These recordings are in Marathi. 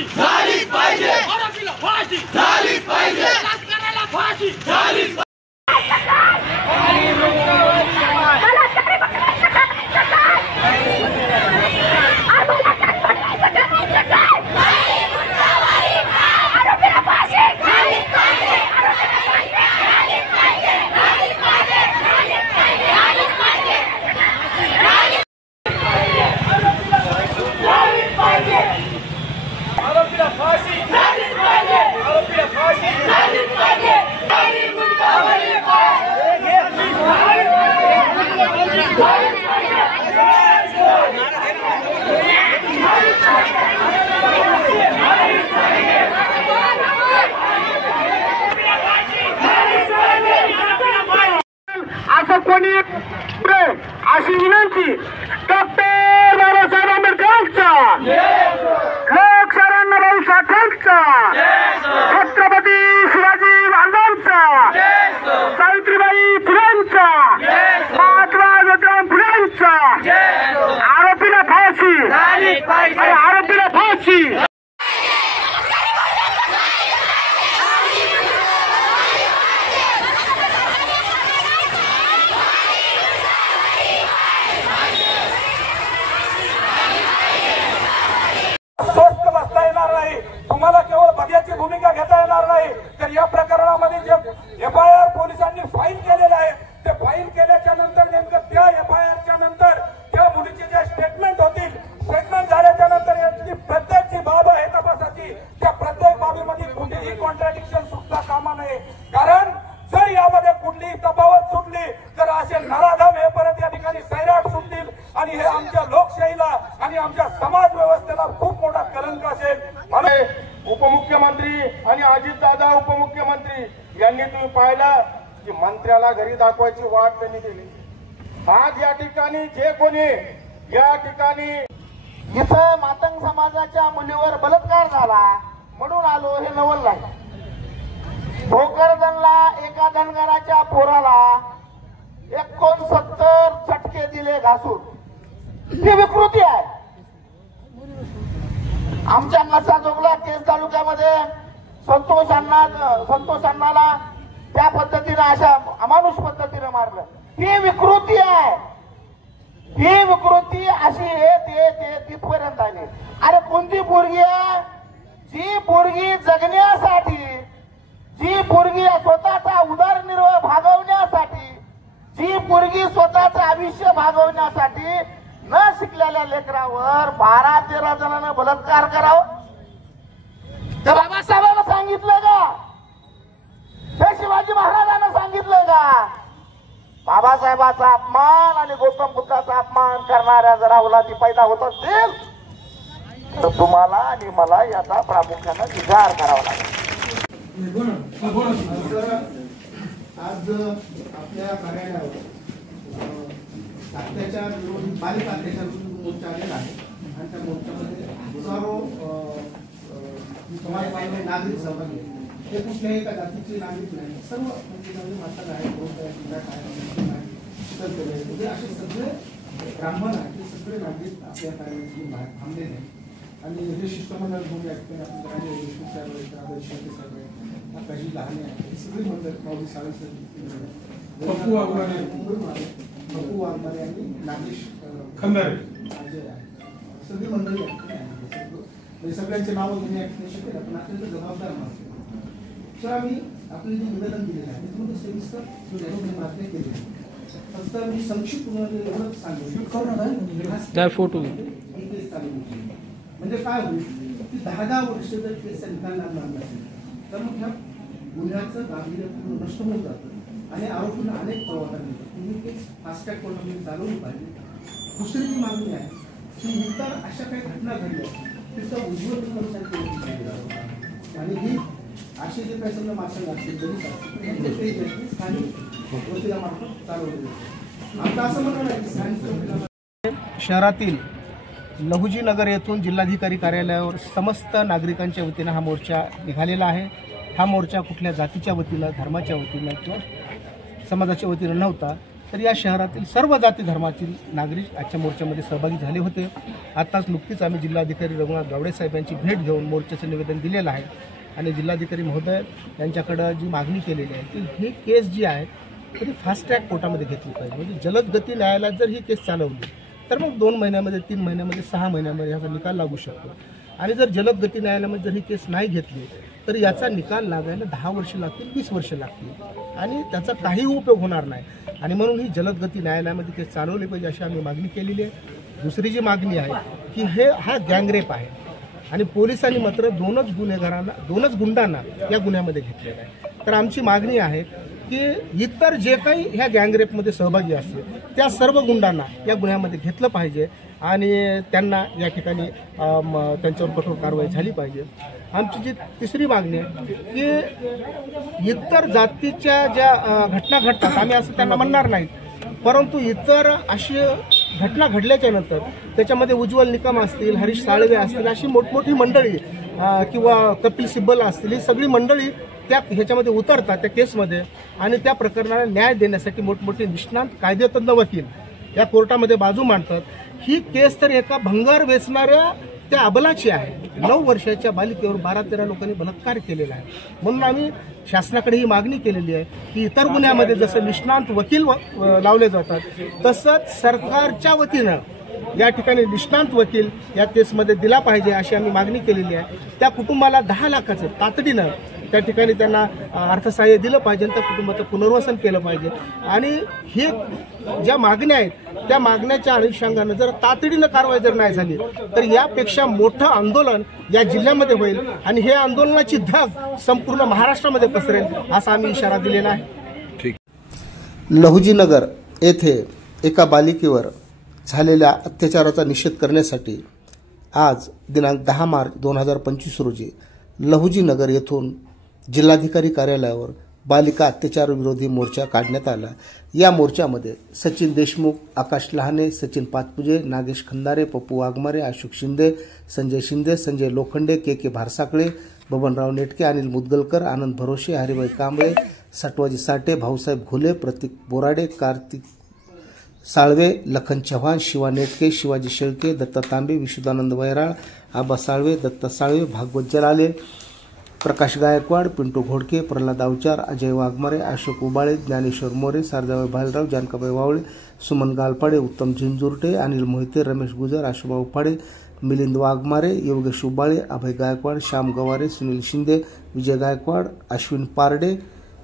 फाशी झालीच पाहिजे, आरोपीला फाशी झालीच पाहिजे, लष्कराला फाशी झालीच पाहिजे। कोणी अशी विनंती डॉक्टर बाबासाहेब आंबेडकरांचा, लोकशाहीर अण्णाभाऊ साठेंचा, छत्रपती शिवाजी महाराजांचा, सावित्रीबाई फुलेंचा, महात्मा ज्योतिराव फुलेंचा, आरोपीला फाशी, आरोपीला फाशी। स्वस्त बसता येणार नाही, तुम्हाला केवळ बघ्याची भूमिका घेता येणार नाही। तर या प्रकरणामध्ये जे FIR पोलिसांनी फाईल केलेलं आहे, ते फाईल केल्याच्या नंतर नेमकं त्या FIRच्या नंतर त्या मुलीचे जे स्टेटमेंट होतील, स्टेटमेंट झाल्याच्या नंतर यातली प्रत्येक जी बाब आहे तपासाची, त्या प्रत्येक बाबीमध्ये कुठेही कॉन्ट्रॅडिक्शन सुटता कामा नये। कारण जर यामध्ये कुठलीही तफावत सुटली तर असे नराधम हे परत या ठिकाणी सैराट सुटतील आणि हे आमच्या लोकशाहीला आणि आमच्या समाज व्यवस्थेला खूप मोठा कलंक असेल। उपमुख्यमंत्री आणि अजितदादा उपमुख्यमंत्री यांनी तुम्ही पाहिलं की मंत्र्याला घरी दाखवायची वाट त्यांनी दिली। आज या ठिकाणी जे कोणी या ठिकाणी इथं मातंग समाजाच्या मुलीवर बलात्कार झाला म्हणून आलो हे नवल नाही। भोकरदनला एका धनगराच्या पोराला 69 चटके दिले घासून, ही विकृती आहे। आमच्या मसाजोगला केस तालुक्यामध्ये संतोष अण्णाला त्या पद्धतीने अशा अमानुष पद्धतीने मारलं, ही विकृती आहे। ही विकृती अशी हे ते तिथपर्यंत आली। अरे कोणती पोरगी आहे जी पोरगी जगण्यासाठी, जी पोरगी स्वतःचा उदरनिर्वाह भागवण्यासाठी, जी पोरगी स्वतःचं आयुष्य भागवण्यासाठी न शिकलेल्या लेकरावर 12-13 जणांना बलात्कार करावं, तर बाबासाहेबांना सांगितलं का? हे शिवाजी महाराजांना सांगितलं का? बाबासाहेबाचा अपमान आणि गौतम बुद्धाचा अपमान करणाऱ्या जर अवलादी पैदा होत असतील तर तुम्हाला आणि मला याचा प्रामुख्यानं विचार करावा लागेल। आज आपल्या कार्यालयावर अत्याचार विरोधी बालिक अत्याचार विरोधी मोर्चा आलेला आहे आणि त्या मोर्चामध्ये हजारो समाज बांधव नागरिक सहभागी आहेत। हे कुठल्याही एका जातीचे नागरिक नाही, सर्व म्हणजे माता आहे, बौद्ध आहे, गुजरात आहे, मुस्लिम आहे, शीतलतेल आहे, म्हणजे असे सगळे ब्राह्मण आहेत, ते सगळे नागरिक आपल्या कार्यालयातून थांबलेले आहेत। आणि हे शिष्टमंडळ घेऊन या ठिकाणी आपण देशमुख साहेब आहेत, आदर्श शेट्टी साहेब आहेत, आकाशी लहाने आहेत, ही सगळी मंडळ माऊली साळी पप्पू वाघमारे आणि नागेश खंदारे सगळी मंडळी आहेत। सगळ्यांचे नावं घेणे शक्य नाही, पण अत्यंत जबाबदार माणसं। तर आम्ही आपले जे निवेदन दिलेलं आहे त्याच्यामध्ये सविस्तर मागणी केली आहे। फक्त मी संक्षिप्त एवढंच सांगेन फोटो म्हणजे काय होईल की 10 वर्ष जर केस निकाल लागला नसेल तर मग ह्या गुन्ह्याचं गांभीर्य पूर्ण नष्ट होऊन जातं आणि आरोपींना अनेक प्रवाहात मिळतात। तुम्ही केस फास्ट ट्रॅक कोर्टामध्ये चालवली पाहिजे। दुसरी जी मागणी आहे की इतर अशा काही घटना घडल्या तिथं उज्ज्वल आणि ही असे जे काही समजा मार्शल असतील दलित असतील स्थानिक वकिलामार्फत चालवले। आता असं म्हणणं आहे की स्थानिक शहरातील लहुजी नगर येथून जिल्हाधिकारी कार्यालयावर समस्त नागरिकांच्या वतीनं हा मोर्चा निघालेला आहे। हा मोर्चा कुठल्या जातीच्या वतीनं, धर्माच्या वतीनं किंवा समाजाच्या वतीनं नव्हता, तर या शहरातील सर्व जाती धर्मातील नागरिक आजच्या मोर्चामध्ये सहभागी झाले होते. आत्ताच नुकतीच आम्ही जिल्हाधिकारी रघुनाथ गावडे साहेब यांची भेट घेऊन मोर्चाचं निवेदन दिलेलं आहे आणि जिल्हाधिकारी महोदय यांच्याकडं जी मागणी केलेली आहे की ही केस जी आहे ती फास्ट ट्रॅक कोर्टामध्ये घेतली पाहिजे. म्हणजे जलद गती न्यायालयात जर ही केस चालवली तर मग 2 महिन्यामध्ये, 3 महिन्यामध्ये, 6 महिन्यामध्ये ह्याचा निकाल लागू शकतो. आणि जर जलद गती न्यायालयामध्ये जर ही केस नाही घेतली तर याचा निकाल लागायला 10 वर्ष लागतील, 20 वर्ष लागतील आणि त्याचा काही उपयोग होणार नाही. आणि म्हणून ही जलद गती न्यायालयामध्ये केस चालवली पाहिजे अशी आम्ही मागणी केलेली आहे. दुसरी जी मागणी आहे की हा गँगरेप आहे आणि पोलिसांनी मात्र 2 गुंडांना या गुन्ह्यामध्ये घेतलेलं आहे. तर आमची मागणी आहे की इतर जे काही ह्या गँगरेपमध्ये सहभागी असतील त्या सर्व गुंडांना या गुन्ह्यामध्ये घेतलं पाहिजे आणि त्यांना या ठिकाणी त्यांच्यावर कठोर कारवाई झाली पाहिजे. आमची जी तिसरी मागणी आहे की इतर जातीच्या ज्या घटना घडतात, आम्ही असं त्यांना म्हणणार नाही, परंतु इतर अशी घटना घडल्याच्या नंतर त्याच्यामध्ये उज्ज्वल निकम असतील, हरीश साळवे असतील, अशी मोठमोठी मंडळी किंवा कपिल सिब्बल असतील, ही सगळी मंडळी ह्याच्यामध्ये उतरतात त्या केसमध्ये आणि त्या प्रकरणाला न्याय देण्यासाठी मोठमोठे निष्णात कायदेतज्ञ वकील या कोर्टामध्ये बाजू मांडतात. ही केस तर एका भंगार वेचणाऱ्या त्या अबलाची आहे. 9 वर्षाच्या बालिकेवर 12-13 लोकांनी बलात्कार केलेला आहे. म्हणून आम्ही शासनाकडे ही मागणी केलेली आहे की इतर गुन्ह्यामध्ये जसं निष्णात वकील लावले जातात तसंच सरकारच्या वतीनं या ठिकाणी निष्णात वकील या केसमध्ये दिला पाहिजे अशी आम्ही मागणी केलेली आहे. त्या कुटुंबाला 10 लाखाचं तातडीनं त्या ठिकाणी त्यांना अर्थसहाय्य दिलं पाहिजे, त्या कुटुंबाचं पुनर्वसन केलं पाहिजे. आणि हे ज्या मागण्या आहेत त्या मागण्याच्या अनुषंगानं जर तातडीनं कारवाई जर नाही झाली तर यापेक्षा मोठं आंदोलन या जिल्ह्यामध्ये होईल आणि हे आंदोलनाची धग संपूर्ण महाराष्ट्रामध्ये पसरेल असा आम्ही इशारा दिलेला आहे. लहुजीनगर येथे एका बालिकेवर झालेल्या अत्याचाराचा निषेध करण्यासाठी आज दिनांक 10 मार्च 2025 रोजी लहुजीनगर येथून जिल्हाधिकारी कार्यालयावर बालिका अत्याचार विरोधी मोर्चा काढण्यात आला. या मोर्चामध्ये सचिन देशमुख, आकाश लहाने, सचिन पाचपुजे, नागेश खंदारे, पप्पू वाघमारे, अशोक शिंदे, संजय लोखंडे, के भारसाकळे, बबनराव नेटके, अनिल मुदगलकर, आनंद भरोसे, हरिभाई कांबळे, सटवाजी साठे, भाऊसाहेब घोले, प्रतीक बोराडे, कार्तिक साळवे, लखन चव्हाण, शिवा नेटके, शिवाजी शेळके, दत्ता तांबे, विशुद्धानंद वैराळ, आबा साळवे, दत्ता साळवे, भागवत जलाले, प्रकाश गायकवाड, पिंटू घोडके, प्रल्हाद अवचार, अजय वाघमारे, अशोक उबाळे, ज्ञानेश्वर मोरे, सारजाबाई भालराव, जानकाबाई वावळे, सुमन गालपाडे, उत्तम झिंजुर्टे, अनिल मोहिते, रमेश गुजर, आशुभाऊ फाडे, मिलिंद वाघमारे, योगेश उबाळे, अभय गायकवाड, श्याम गवारे, सुनील शिंदे, विजय गायकवाड, अश्विन पारडे,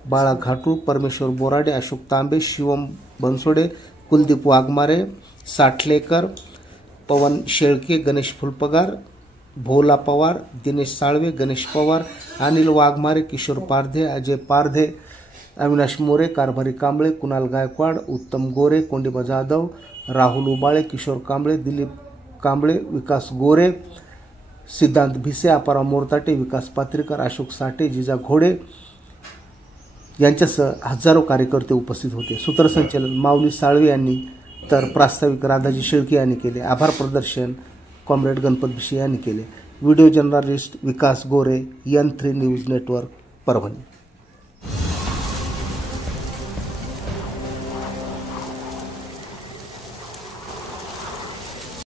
बाळा घाटू, परमेश्वर बोराडे, अशोक तांबे, शिवम बनसोडे, कुलदीप वाघमारे, साठलेकर, पवन शेळके, गणेश फुलपगार, भोला पवार, दिनेश साळवे, गणेश पवार, अनिल वाघमारे, किशोर पारधे, अजय पारधे, अविनाश मोरे, कारभारी कांबळे, कुणाल गायकवाड, उत्तम गोरे, कोंडिबा जाधव, राहुल उबाळे, किशोर कांबळे, दिलीप कांबळे, विकास गोरे, सिद्धांत भिसे, अपाराव मोरताटे, विकास पात्रीकर, अशोक साठे, जिजा घोडे यांच्यासह हजारो कार्यकर्ते उपस्थित होते. सूत्रसंचालन माऊली साळवे यांनी तर प्रास्ताविक राधाजी शेळके यांनी केले. आभार प्रदर्शन कॉम्रेड गणपत भिसे यांनी केले. व्हिडिओ जर्नलिस्ट विकास गोरे, N3 न्यूज नेटवर्क, परभणी.